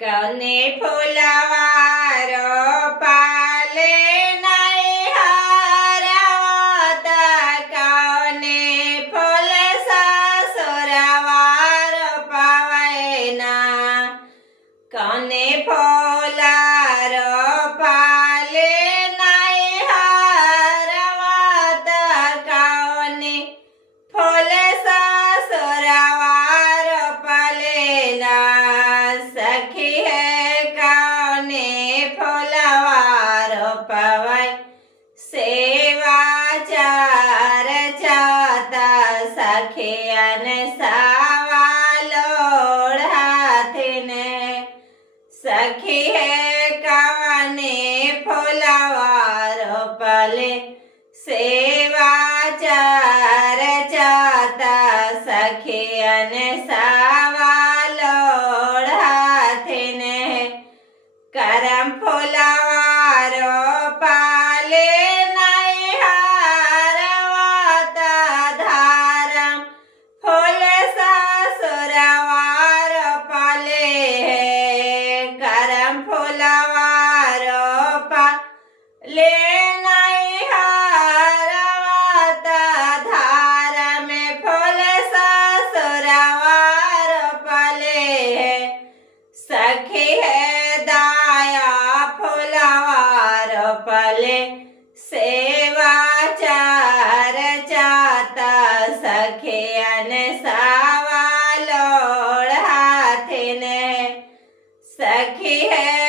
कने फुलवारो पाले नहीं हारवत कने फूल ससुरवारो पावैना कने फुलारो पाले नहीं हारवत कने फूल ससुरवारो पालेला सखी है कने फुलवारो पवै सेवा चार चाता सखियन सावालोड़ हाथिने सखी है कने फुलवारो पले सेवा चार चाता सखियन सावालोड़ हाथिने करम फुलवारो पाले नहीं हारवत धारम फूल ससुरवारो पाले करम फुलवारो पाले नहीं हारवत धारम फूल ससुरवारो पाले सखी है दाया फुलवारो पले सेवा चार चाता सखियन सावालोड़ हाथिने सखी है